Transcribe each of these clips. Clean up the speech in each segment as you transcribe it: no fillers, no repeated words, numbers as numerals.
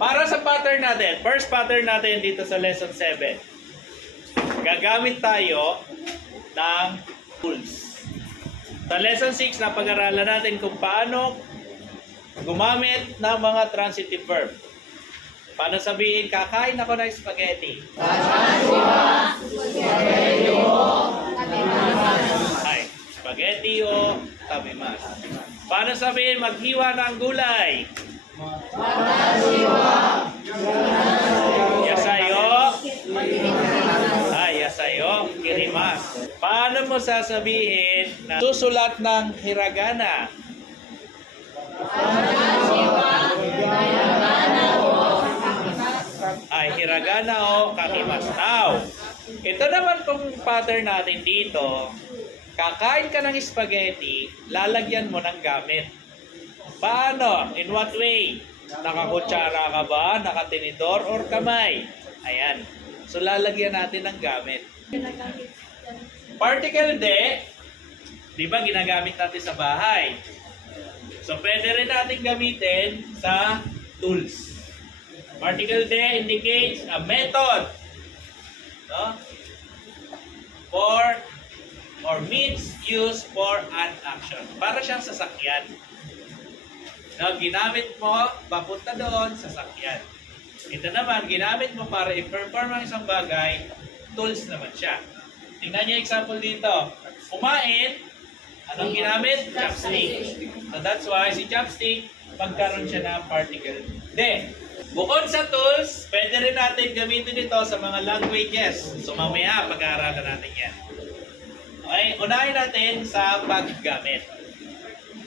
Para sa pattern natin, first pattern natin dito sa lesson 7. Gagamit tayo ng tools. Sa lesson 6, napag-aralan natin kung paano gumamit ng mga transitive verb. Paano sabihin, kakain ako ng spaghetti? Ay, spaghetti o tabimas. Paano sabihin, maghiwa ng gulay? Yasayo. Ay, yasayo. Kirimas. Paano mo sasabihin na susulat ng hiragana? Ay, hiragana o kakimas. Now, ito naman pong pattern natin dito. Kakain ka ng spaghetti, lalagyan mo ng gamit. Paano? In what way? Nakakutsara ka ba? Nakatinidor? Or kamay? Ayan. So, lalagyan natin ng gamit. Particle de, di ba ginagamit natin sa bahay? So, pwede rin natin gamitin sa tools. Particle de indicates a method, no? For or means used for an action. Para siyang sasakyan. No, ginamit mo, papunta doon, sasakyan. Ito naman, ginamit mo para i-perform ang isang bagay, tools naman siya. Tingnan niyo example dito. Kumain, anong ginamit? Chopstick. So that's why si chopstick, magkaroon siya ng particle. Then, bukod sa tools, pwede rin natin gamitin ito sa mga languages. So mamaya, pag-aaralan natin yan. Okay, unahin natin sa paggamit.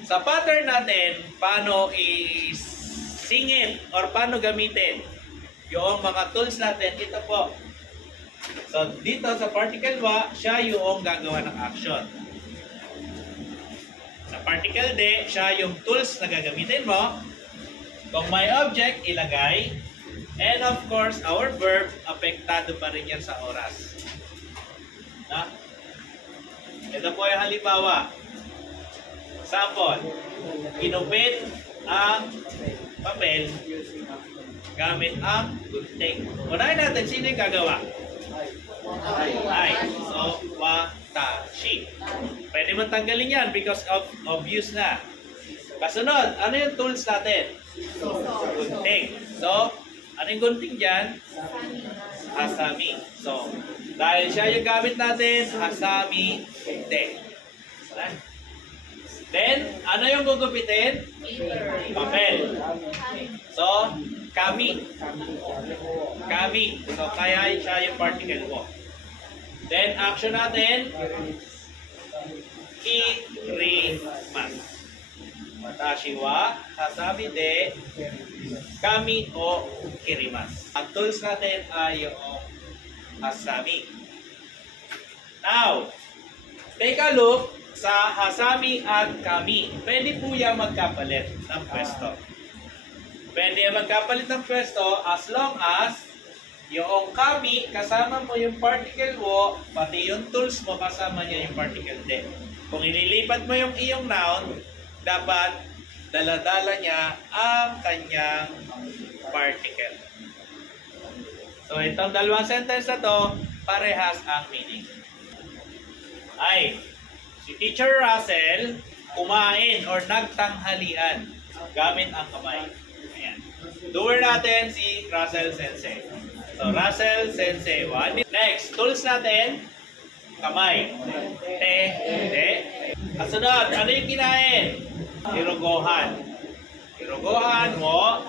Sa pattern natin, paano i-singit or paano gamitin yung mga tools natin, ito po. So, dito sa particle wa, siya yung gagawa ng action. Sa particle de, siya yung tools na gagamitin mo. Kung may object, ilagay. And of course, our verb, apektado pa rin yan sa oras. Na? Ito po yung halimbawa. Example, kinupit ang papel gamit ang gunting. Unahin natin, sino yung gagawa? Ay. So, watashi. Pwede mo tanggalin yan because of obvious na. Kasunod, ano yung tools natin? Gunting. So, ano yung gunting dyan? Hasami. So, dahil siya yung gamit natin, hasami, gunting. Then, ano yung gugupitin? Papel. So, kami. Kami. So, kaya siya yung particle mo. Then, action natin, kirimas. Watashi wa hasabi de kami o kirimas. Ang tools natin ay yung hasami. Now, take a look sa hasami at kami. Pwede po yan magkapalit ng pwesto. Pwede yan magkapalit ng pwesto as long as yung kami kasama mo yung particle wo, pati yung tools mo kasama niya yung particle de. Kung ililipat mo yung iyong noun, dapat dala-dala niya ang kanyang particle. So, itong dalawang sentence na to, parehas ang meaning. Ay, si Teacher Russell kumain or nagtanghalian gamit ang kamay. Ayan. Doer natin si Russell Sensei. So, Russell Sensei 1. Next, tools natin, kamay. Te, de. At sunod, ano yung kinain? Irugohan. Irugohan mo.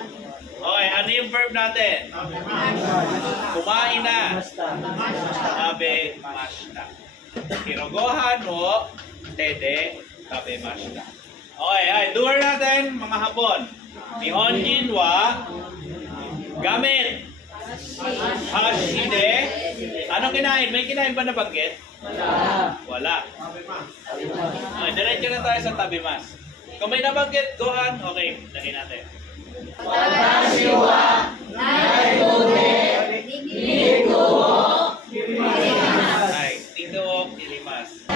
Okay, ano yung verb natin? Kumain na. Abe, mashita. Irugohan mo. Tede, tabe, mashita. Okay, ay, doer natin, mga Hapon. Nihonjin wa. Gamit. Hashide. Anong kinain? May kinain ba na banggit? Wala. Okay, diretso na tayo sa tabimas. Kung may nabanggit, gohan. Okay, lagay natin. Watashi wa naibude nito wo kirimasu. Nice. Nito wo kirimasu.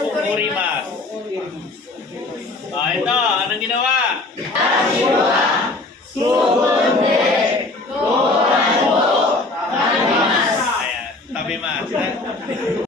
Kurimasu. Ito, anong ginawa? Ayan, tabi mas.